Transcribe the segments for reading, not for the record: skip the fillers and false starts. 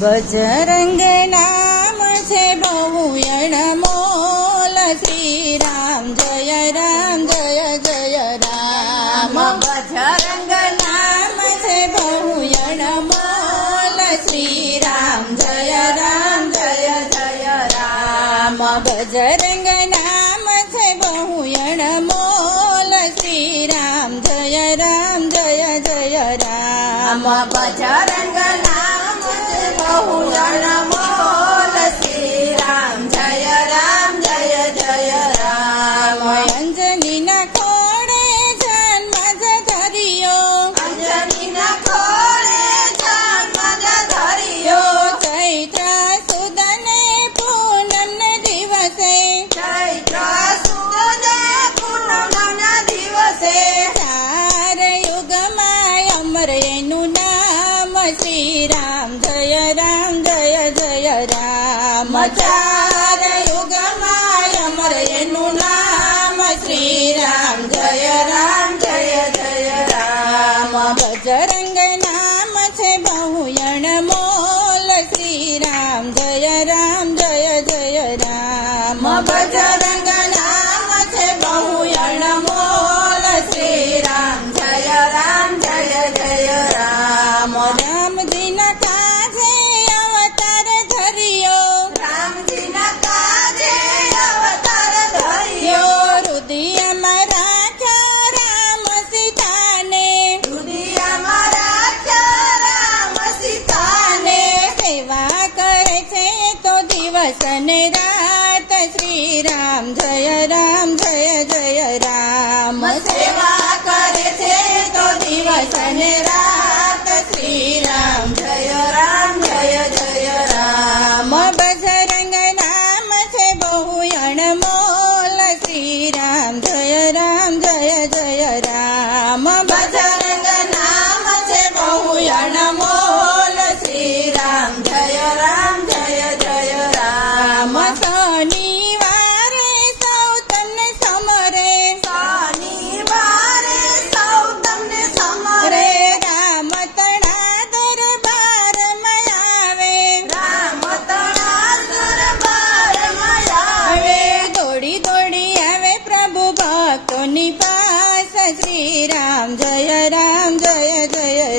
બજરંગ નામ છે બહુ અણમોલ, શ્રી રામ જય જય રામ. બજરંગ નામ છે બહુ અણમોલ, શ્રી રામ જય જય રામ. બજરંગ નામ છે બહુ અણમોલ, શ્રી રામ જય જય રામ. બજરંગ નામ છે બહુ અણમોલ, શ્રી રામ જય જય રામ. અંજનીના ખોળે જન્મ ધર્યો, અંજનીના ખોળે જન્મ ધર્યો. ચૈત્ર સુદને પૂનમને દિવસે, ચૈત્ર સુદને પૂનમના દિવસે. ચાર યુગમાં અમર એનું નામ, શ્રી રામ જય જય રામ. ચાર યુગમાં અમર એનું નામ, શ્રી રામ જય જય રામ. બજરંગ નામ છે બહુ અણમોલ, શ્રી રામ જય જય રામ. બજરંગ નામ છે બહુ અણમોલ, શ્રી રામ જય જય રામ. રામજીના કાજે અવતાર ધર્યો, રામજીના કાજે અવતાર ધર્યો. હૃદયમાં રાખ્યા રામ સીતાને, હૃદયમાં રાખ્યા રામ સીતાને. સેવા કરે છે તો દિવસ ને રાત, શ્રી રામ જય જય રામ. સેવા કરે છે તો દિવસ ને રાત, શ્રી રામ જય જય રામ. બજરંગ નામ છે બહુ અણમોલ, શ્રી રામ જય જય રામ. બજરંગ નામ છે બહુ અણમોલ, શ્રી રામ જય જય રામ. શનિવારે સૌ તમને સમરે, શનિવારે સૌ તમને સમરે. રામ તણા દરબારમાં આવે, રામ તણા દરબારમાં આવે. દોડી દોડી આવે પ્રભુ ભક્તોની પાસ, શ્રી રામ જય જય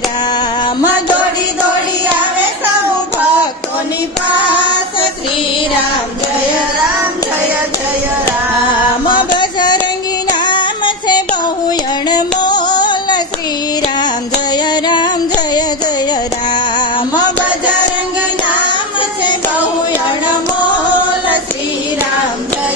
રામ. દોડી દોડી આવે સૌ ભક્તોની પાસ, શ્રી રામ જય જય રામ. બજરંગી નામ છે બહુ અણમોલ, શ્રી રામ જય જય રામ. બજરંગ નામ છે બહુ અણમોલ, શ્રી રામ જય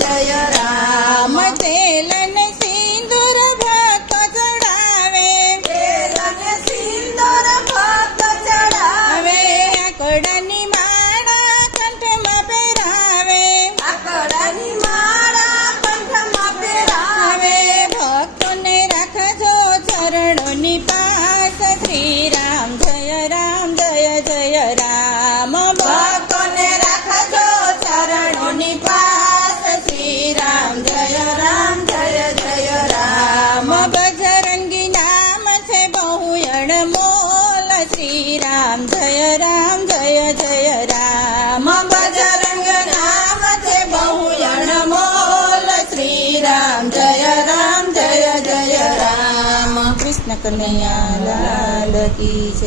જય રામ. તેલ ને સિંદૂર ભક્ત ચડાવે, તેલ ને સિંદૂર ભક્ત ચડાવે. આકડાની માળા કંઠમાં પહેરાવે, આકડાની માળા કંઠમાં પહેરાવે. ભક્તોને રાખજો ચરણોની પાસ, શ્રી રામ જય જય રામ. ભક્તોને રાખજો ચરણોની પાસ, શ્રી રામ જય જય રામ. બજરંગી નામ છે બહુ અણમોલ, શ્રી રામ જય જય રામ. બજરંગ નામ છે બહુ અણમોલ, શ્રી રામ જય જય રામ. કૃષ્ણ કનૈયા લાલ કી જય.